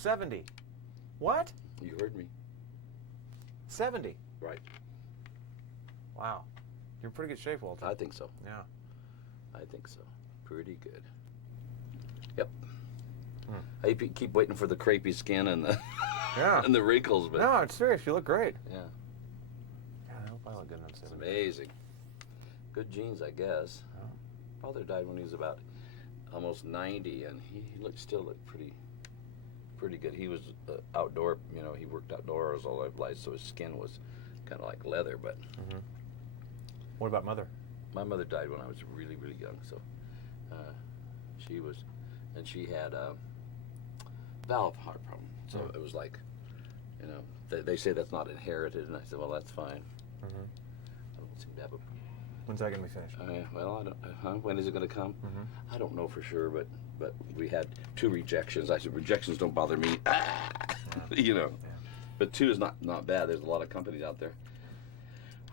70. What? You heard me. 70. Right. Wow. You're in pretty good shape, Walter. I think so. Yeah. I think so. Pretty good. Yep. I keep waiting for the crepey skin and the and the wrinkles, but no, it's serious. You look great. yeah, God, I hope I look good on it's 70. amazing. Good genes, I guess. Oh. Father died when he was about almost 90, and he still looked pretty good. He was outdoor, you know, he worked outdoors all his life, so his skin was kind of like leather. But What about Mother? my mother died when I was really, really young, so she had a valve heart problem. So it was like, you know, they say that's not inherited, and I said, well, that's fine. I don't seem to have a. When's that going to be finished? Well, I don't. When is it going to come? I don't know for sure, but we had 2 rejections. I said rejections don't bother me, you know. Yeah. But 2 is not bad. There's a lot of companies out there.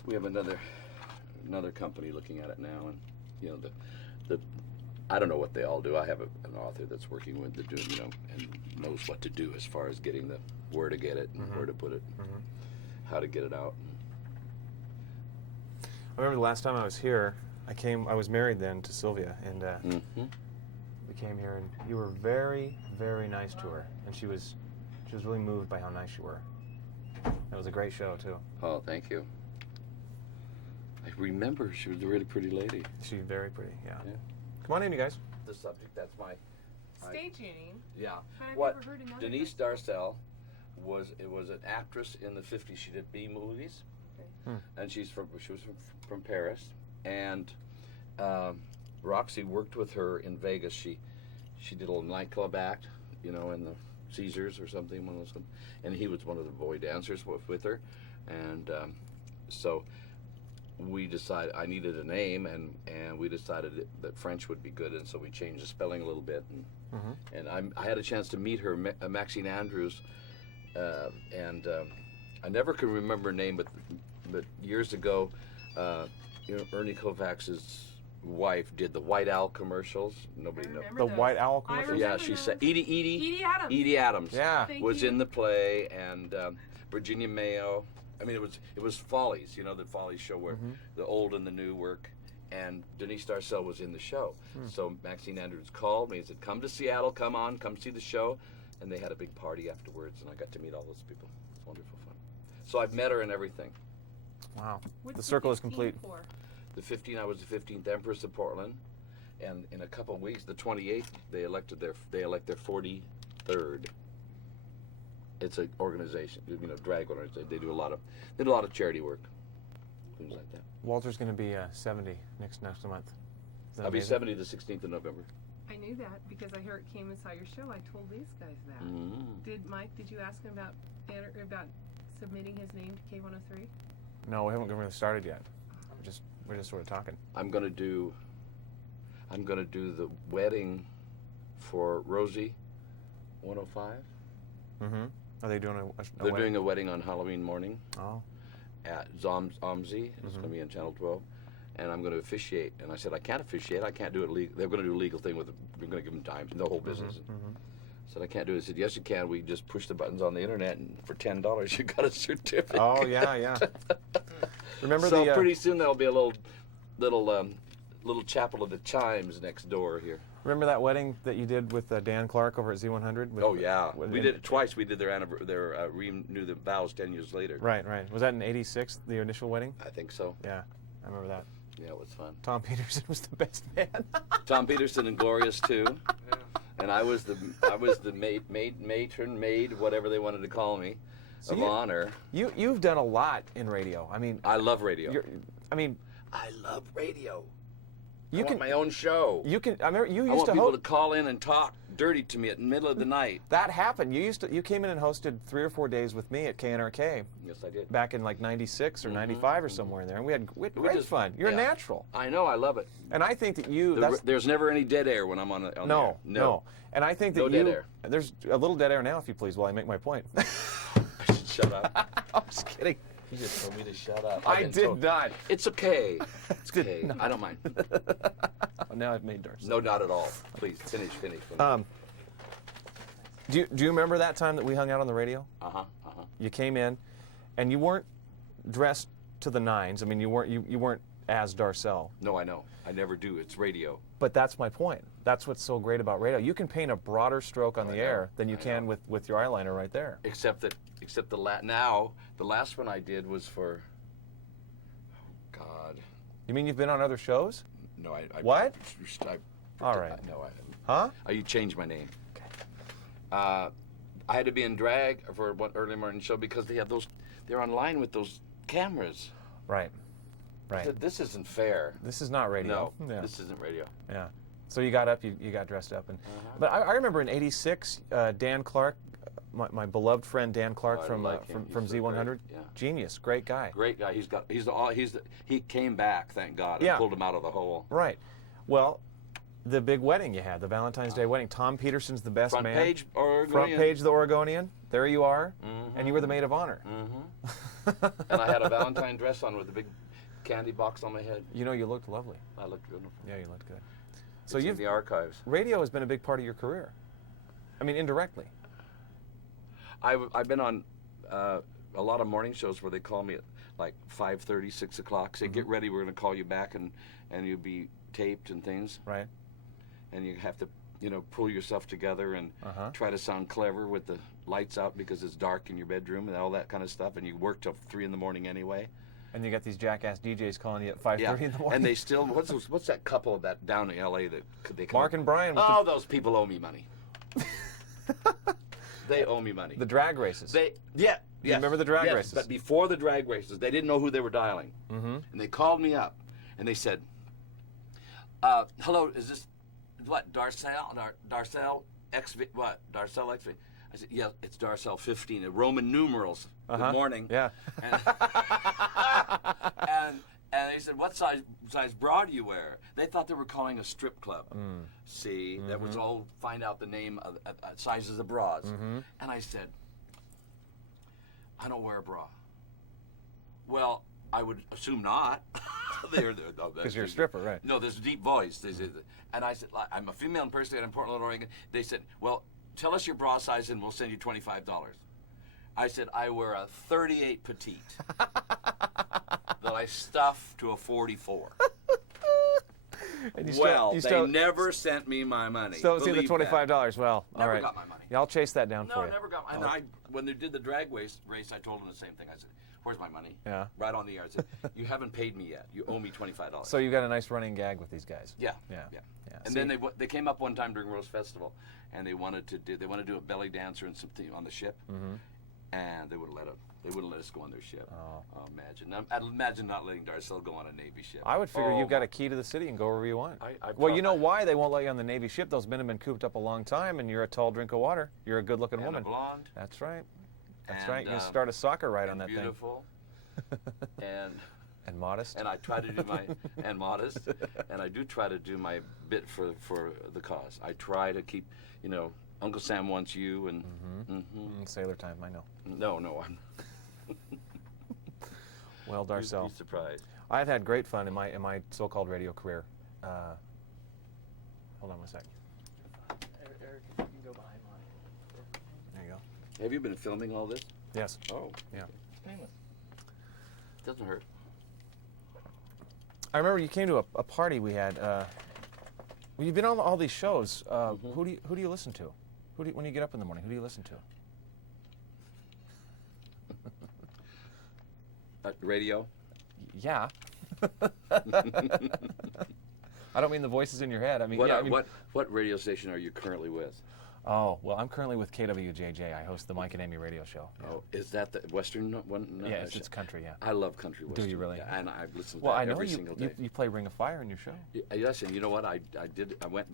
We have another company looking at it now, and you know the I don't know what they all do. I have an author that's working with the doing, you know, and knows what to do as far as getting where to get it and where to put it, how to get it out. I remember the last time I was here, I was married then to Sylvia, and we came here, and you were very, very nice to her, and she was really moved by how nice you were. That was a great show too. Oh, thank you. I remember she was a really pretty lady. She's very pretty. Yeah. Come on in, you guys. The subject, that's my Staging. Yeah. But I've What never heard another Denise Darcelle was an actress in the 50s. She did B movies, and she was from Paris. And Roxy worked with her in Vegas. She did a little nightclub act, you know, in the Caesars or something, one of those. And he was one of the boy dancers with her, and so we decided I needed a name, and we decided that French would be good, and so we changed the spelling a little bit, and I had a chance to meet her, Maxine Andrews, and I never can remember her name, but years ago, you know, Ernie Kovacs's wife did the White Owl commercials. Nobody knows. The White Owl commercial? Yeah, she said Edie Adams Yeah. was in the play, and Virginia Mayo. I mean, it was Follies, you know, the Follies show where the old and the new work, and Denise Darcelle was in the show. So Maxine Andrews called me and said, come to Seattle, come see the show. And they had a big party afterwards, and I got to meet all those people. It was wonderful fun. So I've met her and everything. Wow. What's The circle is complete. For? The 15th, I was the 15th Empress of Portland, and in a couple of weeks, the 28th, they elect their 43rd. It's an organization, you know, drag organization. They do a lot of charity work, things like that. Walter's going to be 70 next month. Is that I'll be amazing? 70 the 16th of November. I knew that because I heard came and saw your show. I told these guys that. Did you ask him about submitting his name to K103? No, we haven't really started yet. We're just sort of talking. I'm gonna do the wedding for Rosie 105. Are they doing They're doing a wedding on Halloween morning Oh. at Omzi. It's going to be on Channel 12, and I'm going to officiate. And I said I can't officiate. I can't do it legal. They're going to do a legal thing with. We're going to give them time, the whole business. I said I can't do it. I said yes, you can. We just push the buttons on the internet, and for $10, you got a certificate. Oh yeah. Remember so the pretty soon there'll be a little chapel of the chimes next door here. Remember that wedding that you did with Dan Clark over at Z100? Oh yeah, we did it twice. We did their renew the vows 10 years later. Right. Was that in '86, the initial wedding? I think so. Yeah, I remember that. Yeah, it was fun. Tom Peterson was the best man. Tom Peterson and Glorious too. Yeah. And I was the maid, whatever they wanted to call me, of honor. You've done a lot in radio. I mean, I love radio. I love radio. You want my own show. You can. I remember you used I want to people to call in and talk dirty to me at the middle of the night. That happened. You came in and hosted 3 or 4 days with me at KNRK. Yes, I did. Back in like '96 or '95 or somewhere in there, and we had great fun. You're a natural. I know. I love it. And I think that there's never any dead air when I'm on the air. No. And I think that no dead air. There's a little dead air now, if you please, while I make my point. I should shut up. I'm just kidding. You just told me to shut up. I did not. It's okay. It's okay. No. I don't mind. Now I've made Darcelle. No, not at all. Please, finish. Do you remember that time that we hung out on the radio? Uh-huh. You came in, and you weren't dressed to the nines. I mean, you weren't as Darcelle. No, I know. I never do. It's radio. But that's my point. That's what's so great about radio. You can paint a broader stroke on the air than you can with your eyeliner right there. Except the last one I did was for, oh God. You mean you've been on other shows? No, I What? All right. No, Huh? You changed my name. Okay. I had to be in drag for one early morning show because they're online with those cameras. Right. I said, this isn't fair. This is not radio. No, Yeah. this isn't radio. Yeah. So you got up, you got dressed up, and but I remember in '86, Dan Clark, my beloved friend Dan Clark from Z100, yeah. genius, great guy. Great guy. He came back, thank God, and Yeah. pulled him out of the hole. Right. Well, the big wedding you had, the Valentine's Day wedding. Tom Peterson's the best Front man. page Oregonian. Front page the Oregonian. There you are, and you were the maid of honor. And I had a Valentine dress on with a big candy box on my head. You know, you looked lovely. I looked beautiful. Yeah, you looked good. So It's in the archives. Radio has been a big part of your career. I mean, indirectly. I've been on a lot of morning shows where they call me at like 5:30, 6 o'clock. Say, get ready, we're going to call you back, and you'll be taped and things. Right. And you have to, pull yourself together and try to sound clever with the lights out because it's dark in your bedroom and all that kind of stuff. And you work till 3 in the morning anyway. And you got these jackass DJs calling you at 5:30 in the morning. And they still, what's that couple that down in L.A. that they come Mark and Brian. Those people owe me money. They owe me money. The drag races. You remember the drag races? But before the drag races, they didn't know who they were dialing. And they called me up, and they said, hello, is this, what, Darcelle XV, what, Darcelle XV? I said, yeah, it's Darcelle 15, Roman numerals. Good morning. Yeah. And they said, what size bra do you wear? They thought they were calling a strip club. See, that was all, find out the name of sizes of bras. And I said, I don't wear a bra. Well, I would assume not. Because you're a stripper, right? No, there's a deep voice. And I said, I'm a female impersonator in Portland, Oregon. They said, well, tell us your bra size and we'll send you $25. I said, I wear a 38 petite that I stuff to a 44. And they never sent me my money. Still see the $25. Well, never all right. Got my money. Yeah, I'll chase that down for you. No, never got. And when they did the drag race, I told them the same thing. I said, "Where's my money?" Yeah. Right on the air. I said, "You haven't paid me yet. You owe me $25." So you got a nice running gag with these guys. Yeah. Yeah. And then they came up one time during Rose Festival, and they wanted to do a belly dancer and something on the ship, and they wouldn't let us go on their ship. Oh, imagine! Imagine not letting Darcelle go on a Navy ship. I would figure you've got a key to the city and go wherever you want. Well, you know why they won't let you on the Navy ship? Those men have been cooped up a long time, and you're a tall drink of water. You're a good-looking woman. And a blonde. That's right. That's right. You can start a soccer ride on that beautiful. thing. And modest. And I try to do and modest, and I do try to do my bit for the cause. I try to keep, Uncle Sam wants you, and Sailor time. I know. No, I'm. Well, Darcelle, You'd be surprised. I've had great fun in my so-called radio career. Hold on one second. Eric, if you can go behind mine. There you go. Have you been filming all this? Yes. Oh. Yeah. It's painless. Doesn't hurt. I remember you came to a party we had. Well, you've been on all these shows. Who do you listen to? When you get up in the morning, who do you listen to? Radio? Yeah. I don't mean the voices in your head. I mean, what radio station are you currently with? Oh, well, I'm currently with KWJJ. I host the Mike and Amy radio show. Yeah. Oh, is that the Western one? No, yeah, it's country, yeah. I love country Western. Do you really? Yeah, and I've listened to that every single day. You play Ring of Fire in your show. Yes, and you know what? I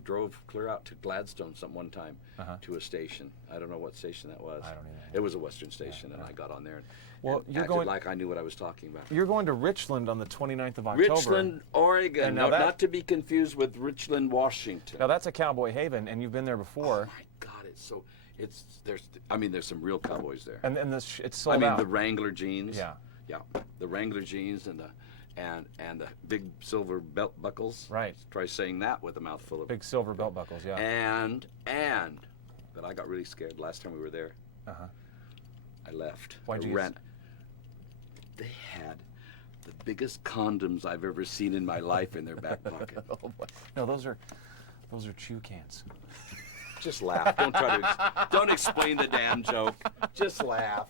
drove clear out to Gladstone one time to a station. I don't know what station that was. I don't either. It was a Western station, and I got on there and you're acted going like I knew what I was talking about. You're going to Richland on the 29th of October. Richland, Oregon. No, not to be confused with Richland, Washington. Now that's a cowboy haven, and you've been there before. Oh my God, there's some real cowboys there. And it's sold out. The Wrangler jeans. Yeah. The Wrangler jeans and the big silver belt buckles. Right. Try saying that with a mouthful of big silver belt buckles. Yeah. And but I got really scared last time we were there. Uh-huh. I left. Why'd I you ran. They had the biggest condoms I've ever seen in my life in their back pocket. Oh, boy. No, those are chew cans. Just laugh. Don't explain the damn joke. Just laugh.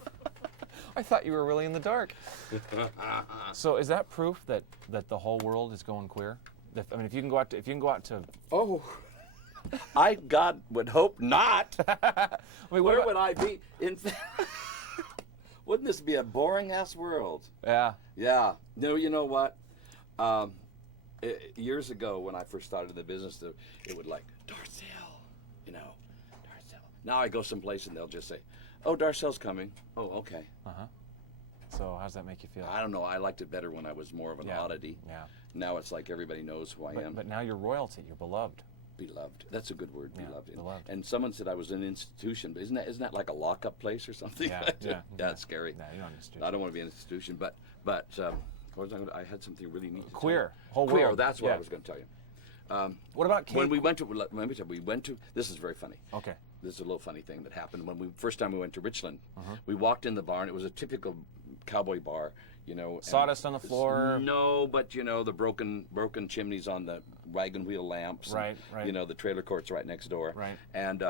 I thought you were really in the dark. So is that proof that the whole world is going queer? I mean, if you can go out to Oh, I God would hope not. I mean, Where would I be? Wouldn't this be a boring ass world? Yeah. Yeah. No, you know what? Years ago, when I first started the business, it would like Darcelle, Darcelle. Now I go someplace and they'll just say, "Oh, Darcelle's coming." Oh, okay. Uh-huh. So how does that make you feel? I don't know. I liked it better when I was more of an oddity. Yeah. Now it's like everybody knows who I am. But now you're royalty. You're beloved. Beloved. That's a good word. Yeah, beloved. beloved. And someone said I was an institution, but isn't that like a lockup place or something? Yeah. Yeah. That's scary. No, you don't understand. I don't want to be an institution, but I had something really neat. To Queer. tell. Whole Queer. world. That's what Yeah. I was going to tell you. What about cake? When we went to, let me tell you, we went to. This is very funny. Okay. This is a little funny thing that happened when first time we went to Richland. We walked in the bar and it was a typical cowboy bar, Sawdust on the floor. No, but the broken chimneys on the wagon wheel lamps. Right, right. The trailer court's right next door. Right. And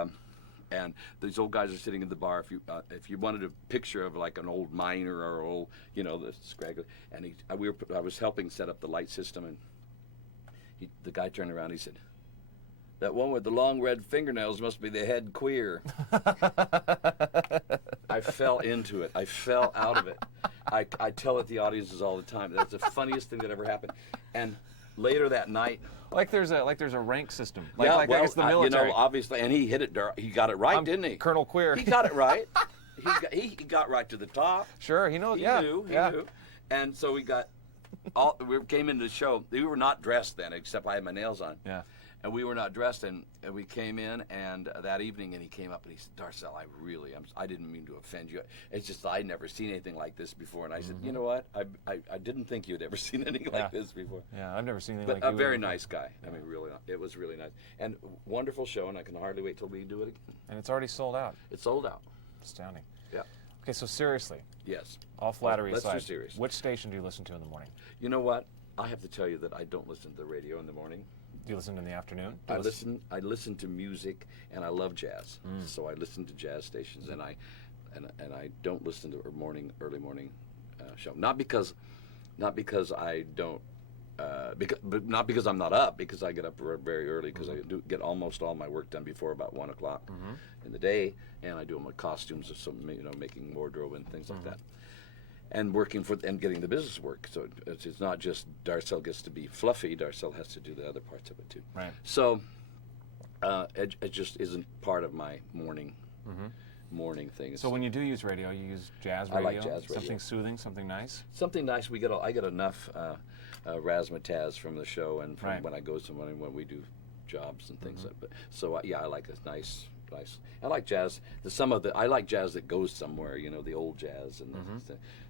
these old guys are sitting in the bar. If you wanted a picture of like an old miner or old, the scraggly, and I was helping set up the light system, and the guy turned around. He said, "That one with the long red fingernails must be the head queer." I fell into it. I fell out of it. I tell it the audiences all the time. That's the funniest thing that ever happened. And later that night, Like there's a rank system. Like it's the military. obviously, and he hit it. He got it right, didn't he? Colonel Queer. He got it right. He got right to the top. Sure, he knows. He Yeah. knew. He yeah. knew. And so we came into the show. We were not dressed then, except I had my nails on. Yeah. And we were not dressed, and we came in, and that evening, and he came up and he said, "Darcelle, I didn't mean to offend you. It's just I'd never seen anything like this before." And I said, "You know what? I didn't think you'd ever seen anything like this before." Yeah, I've never seen anything But like a you very before. nice guy. I mean, really, it was really nice. And wonderful show, and I can hardly wait till we do it again. And it's already sold out. It's sold out. Astounding. Yeah. Okay, so seriously, Yes. all flattery Let's do aside, serious. which station do you listen to in the morning? You know what? I have to tell you that I don't listen to the radio in the morning. Do you listen in the afternoon? Do I you listen to music, and I love jazz. So I listen to jazz stations, and I don't listen to early morning show. Not because I don't, but not because I'm not up. Because I get up very early. Because I do get almost all my work done before about 1 o'clock in the day, and I do my costumes or some, making wardrobe and things like that. And working and getting the business work. So it's not just Darcelle gets to be fluffy. Darcelle has to do the other parts of it too. Right. So it just isn't part of my morning thing. So when you do use radio, you use jazz I radio? like jazz radio. Something soothing, something nice? Something nice. I get enough razzmatazz from the show and from Right. when I go somewhere when we do jobs and things like that. So I like a nice. I like jazz. I like jazz that goes somewhere. The old jazz and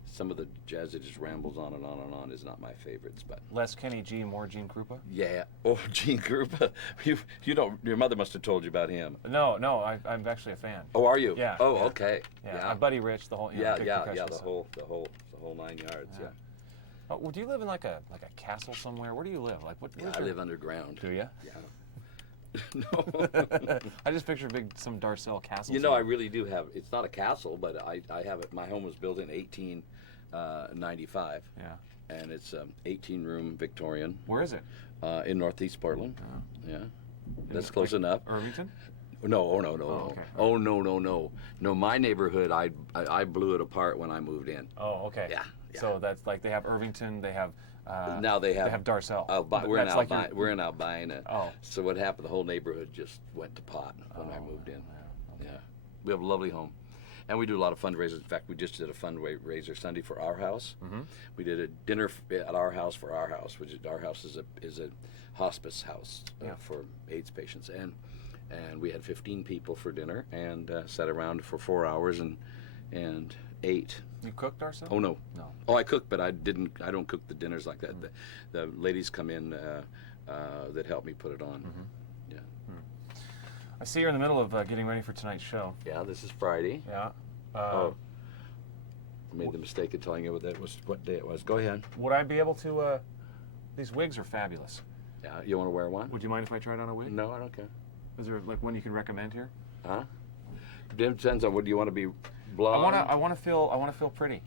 some of the jazz that just rambles on and on and on is not my favorites. But Less Kenny G, more Gene Krupa? yeah. Oh, Gene Krupa. You don't. Your mother must have told you about him. No, I'm actually a fan. Oh, are you? Yeah. Oh, yeah. okay. Yeah. My buddy Rich, the whole. Big The percussionist. whole 9 yards. Yeah. Oh, well, do you live in like a castle somewhere? Where do you live? Like what? I live underground. Do you? Yeah. No. I just picture some Darcelle castle. I really do have. It's not a castle, but I have it. My home was built in 1895. Yeah. And it's 18-room Victorian. Where is it? In Northeast Portland. Oh. Yeah. That's close enough. Irvington? No, Oh, okay. Oh, no. No, my neighborhood, I blew it apart when I moved in. Oh, okay. Yeah. So that's like they have Irvington, they have. Now they have Darcelle. We're in Albina. Oh. So what happened? The whole neighborhood just went to pot when I moved in. Okay. Yeah. We have a lovely home, and we do a lot of fundraisers. In fact, we just did a fundraiser Sunday for our house. We did a dinner at our house for our house, which is our house is a hospice house for AIDS patients, and we had 15 people for dinner and sat around for 4 hours and ate. You cooked, Darcelle? Oh no. No. Oh, I cook, but I don't cook the dinners like that. The ladies come in that help me put it on. Yeah. I see you're in the middle of getting ready for tonight's show. Yeah, this is Friday. Yeah. I made the mistake of telling you what day it was. Go ahead. Would I be able to? These wigs are fabulous. Yeah, you want to wear one? Would you mind if I tried on a wig? No, I don't care. Is there like one you can recommend here? Huh? Depends on what do you want to be blonde? I want to feel pretty.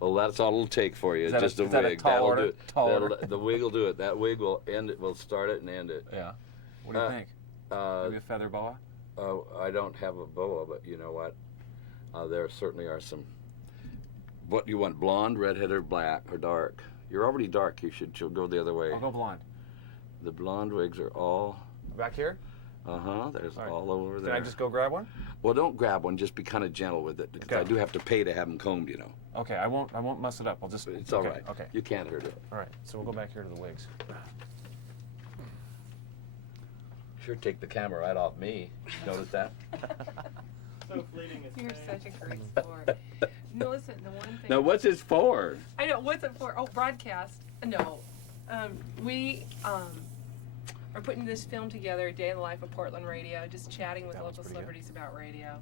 Well, that's all it'll take for you. Is that just a, a is that wig. a tall That'll order? do it. Tall order? The wig will do it. That wig will end it. Will start it and end it. Yeah. What do you think? Maybe a feather boa? I don't have a boa, but you know what? There certainly are some. What do you want? Blonde, redhead, or black, or dark? You're already dark. You should go the other way. I'll go blonde. The blonde wigs are all. Back here? There's All right. all over there. Can I just go grab one? Well, don't grab one. Just be kind of gentle with it, because Okay. I do have to pay to have them combed. You know. Okay, I won't mess it up. I'll just. It's all right. Okay. You can't hurt it. All right. So we'll go back here to the wigs. Sure, take the camera right off me. Notice that? So fleeting it's You're fame. such a great sport. No, listen, the one thing. Now, what's this for? I know, what's it for? Oh, broadcast. No. We are putting this film together, A Day in the Life of Portland Radio, just chatting with That was local pretty good. celebrities about radio.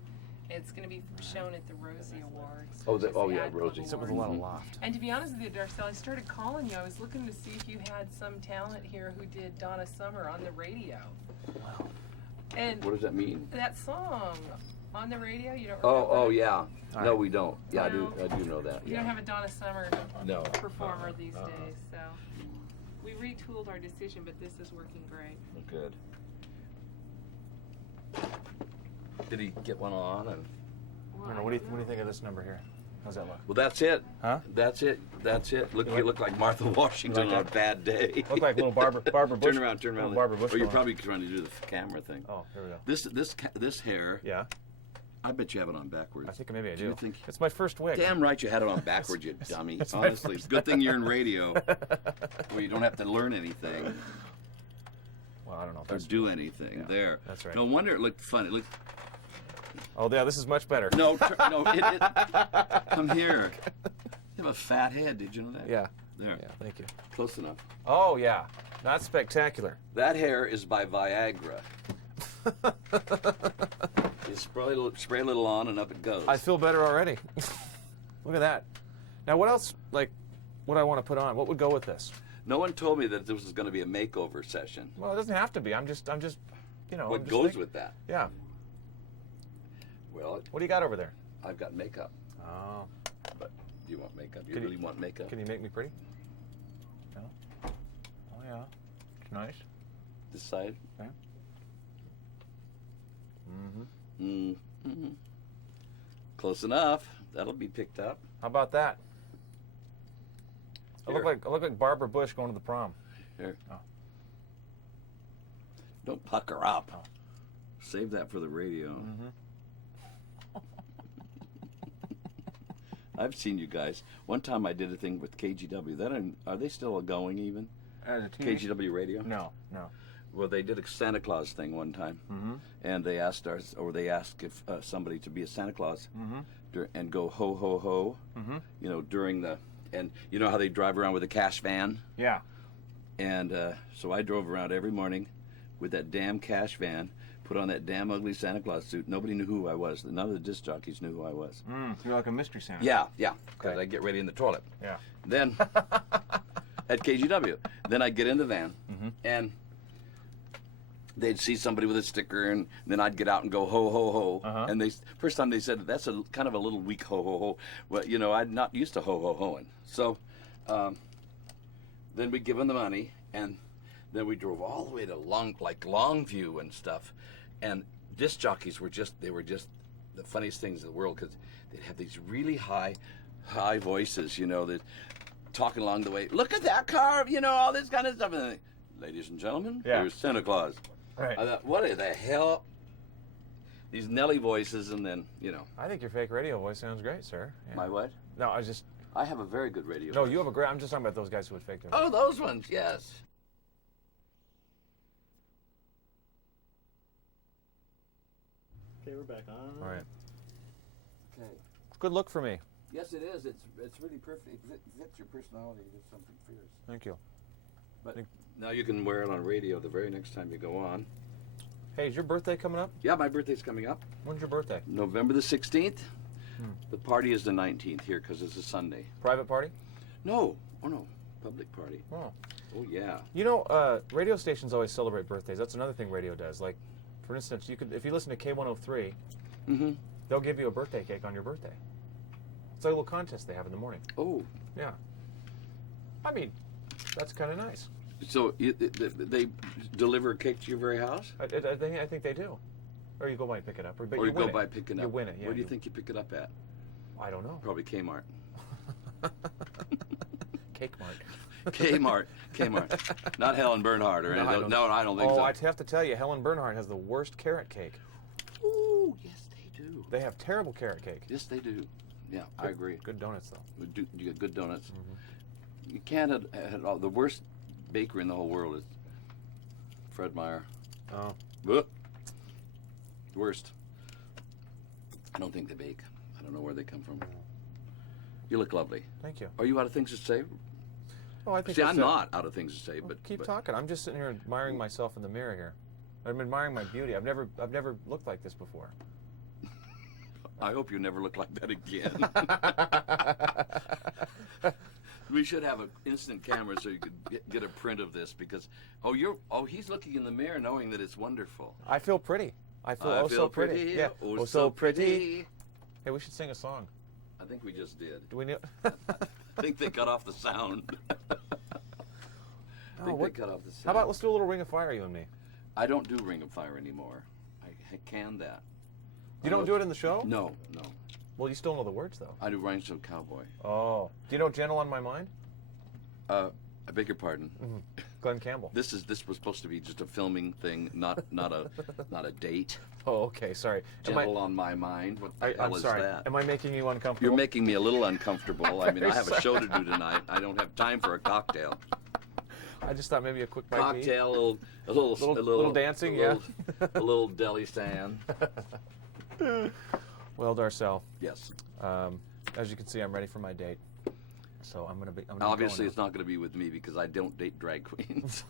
It's going to be shown at the Rosie Awards. Oh, which is yeah, Ad Club Rosie. It's up with a lot of Awards. loft. And to be honest with you, Darcelle, I started calling you. I was looking to see if you had some talent here who did Donna Summer on the radio. Wow. And What does that mean? that song on the radio, you don't Oh, remember? oh yeah. All No, right. we don't. Yeah, I do know that. You Yeah. don't have a Donna Summer No. performer these days, so we retooled our decision, but this is working great. Good. Did he get one on? And I don't know. What do you think of this number here? How's that look? well, that's it. Huh? That's it. That's it. Look, You you like- look like Martha Washington You like on a bad day. Look like little Barbara Bush. Turn around. Little Barbara Bush. Or you're going on. probably trying to do the camera thing. Oh, here we go. This hair. Yeah. I bet you have it on backwards. I think maybe I Do do. you think- It's my first wig. Damn right you had it on backwards, you dummy. it's my Honestly, first- good thing you're in radio, where you don't have to learn anything Well, I don't know. If or that's do anything. Yeah, There. that's right. No wonder it looked funny. Look. Oh, yeah. This is much better. No, come here. You have a fat head. Did you know that? Yeah. There. Yeah. Thank you. Close enough. Oh, yeah. Not spectacular. That hair is by Viagra. You spray a little on and up it goes. I feel better already. Look at that. Now, what else? Like, what I want to put on? What would go with this? No one told me that this was going to be a makeover session. Well, it doesn't have to be. I'm just, you know. What I'm just goes thinking- with that? Yeah. Well, What do you got over there? I've got makeup. Oh. But do you want makeup? You Can you- really want makeup? Can you make me pretty? No. Oh yeah. It's nice. This side? Okay. Mm-hmm. Mm-hmm. Close enough. That'll be picked up. How about that? I Here. look like Barbara Bush going to the prom. Here. Oh. Don't pucker up. Oh. Save that for the radio. Mm-hmm. I've seen you guys. One time I did a thing with KGW. Are they still going even? As a TV? KGW radio? No, no. Well, they did a Santa Claus thing one time, Mm-hmm. and they asked if somebody to be a Santa Claus Mm-hmm. and go ho ho ho. Mm-hmm. You know, during the and you know how they drive around with a cash van, Yeah. and so I drove around every morning with that damn cash van, put on that damn ugly Santa Claus suit. Nobody knew who I was. None of the disc jockeys knew who I was. You're like a mystery Santa. Yeah, because Okay. I get ready in the toilet. Yeah. Then at KGW, then I'd get in the van, and they'd see somebody with a sticker, and then I'd get out and go ho ho ho. Uh-huh. And first time they said that's a kind of a little weak ho ho ho. Well, you know, I'm not used to ho ho hoing. So then we give them the money, and then we drove all the way to Longview and stuff, and disc jockeys were just the funniest things in the world, because they'd have these really high voices, you know, that talking along the way. Look at that car, you know, all this kind of stuff. And ladies and gentlemen, Yeah. here's Santa Claus. Right. I thought, what the hell? These Nelly voices, and then, you know. I think your fake radio voice sounds great, sir. Yeah. My what? No, I have a very good radio No, voice. you have a great. I'm just talking about those guys who would fake their Oh, voice. those ones, yes. Okay, we're back on. All right. Okay. Good look for me. Yes, it is. It's really perfect. It fits your personality. It's something fierce. Thank you. But now you can wear it on radio the very next time you go on. Hey, is your birthday coming up? Yeah, my birthday's coming up. When's your birthday? November the 16th. The party is the 19th here because it's a Sunday. Private party? No. Oh, no. Public party. Oh. Oh, yeah. You know, radio stations always celebrate birthdays. That's another thing radio does. Like, for instance, if you listen to K103, they'll give you a birthday cake on your birthday. It's like a little contest they have in the morning. Oh. Yeah. I mean, that's kind of nice. So they deliver a cake to your very house? I think they do. Or you go by and pick it up. But Or you win go it. by picking up. You win it, yeah. Where do you think you pick it up at? I don't know. Probably Kmart. Cake Mart. Kmart. Not Helen Bernhardt or anything. No, I don't think so. Oh, I'd have to tell you, Helen Bernhardt has the worst carrot cake. Ooh, yes, they do. They have terrible carrot cake. Yes, they do. Yeah, I agree. Good donuts, though. You get good donuts. You can't have all. The worst baker in the whole world is Fred Meyer. Oh. Ugh. Worst. I don't think they bake. I don't know where they come from. You look lovely. Thank you. Are you out of things to say? Oh, I think See, I'm not out of things to say, well, but keep talking. I'm just sitting here admiring myself in the mirror here. I'm admiring my beauty. I've never looked like this before. I hope you never look like that again. We should have an instant camera so you could get a print of this because he's looking in the mirror knowing that it's wonderful. I feel pretty. I feel so pretty. Yeah. Oh, so pretty. Hey, we should sing a song. I think we just did. Do we need? I think they cut off the sound. They cut off the sound. How about let's do a little Ring of Fire, you and me? I don't do Ring of Fire anymore. I canned that. You don't do it in the show? No. Well, you still know the words, though. I do Rhinestone Cowboy. Oh. Do you know Gentle on My Mind? I beg your pardon. Glenn Campbell. This was supposed to be just a filming thing, not a date. Oh, okay. Sorry. Gentle on My Mind. What the hell I'm is sorry. that? Am I making you uncomfortable? You're making me a little uncomfortable. I mean, I have a show to do tonight. I don't have time for a cocktail. I just thought maybe a quick bite to eat. Cocktail, a little dancing, a little deli stand. Well, Darcelle. Yes. As you can see, I'm ready for my date. So I'm gonna Obviously, it's not going to be with me because I don't date drag queens.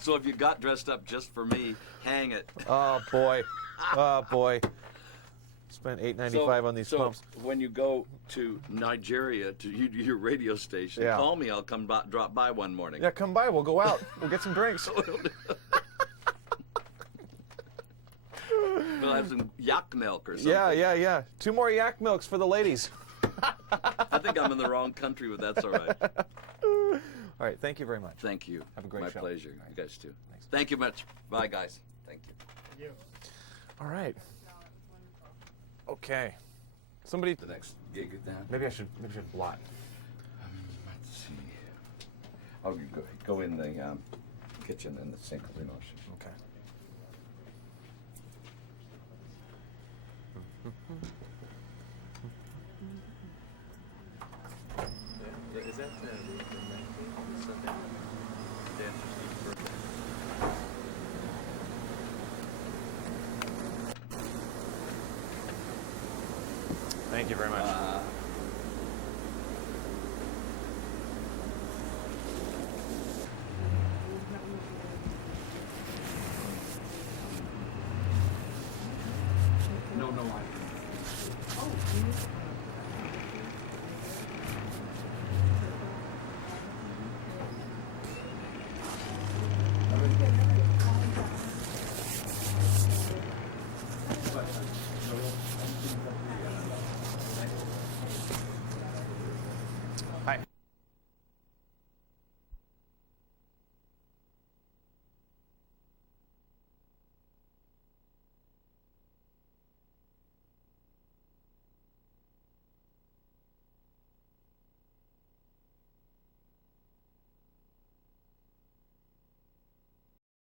So if you got dressed up just for me, hang it. Oh boy. Spent $8.95 on these pumps. So when you go to Nigeria to your radio station, Yeah. call me. I'll come drop by one morning. Yeah, come by. We'll go out. We'll get some drinks. We'll have some yak milk or something. Yeah. 2 more yak milks for the ladies. I think I'm in the wrong country, but that's all right. All right. Thank you very much. Thank you. Have a great My show. pleasure. You guys too. Thanks. Thank you much. Bye, guys. Thank you. All right. Okay. Somebody. The next gig at that. Maybe I should blot. Let's see. I'll go in the kitchen and the sink. Okay. Is that the 19th Sunday? Day after Steve's birthday. Thank you very much.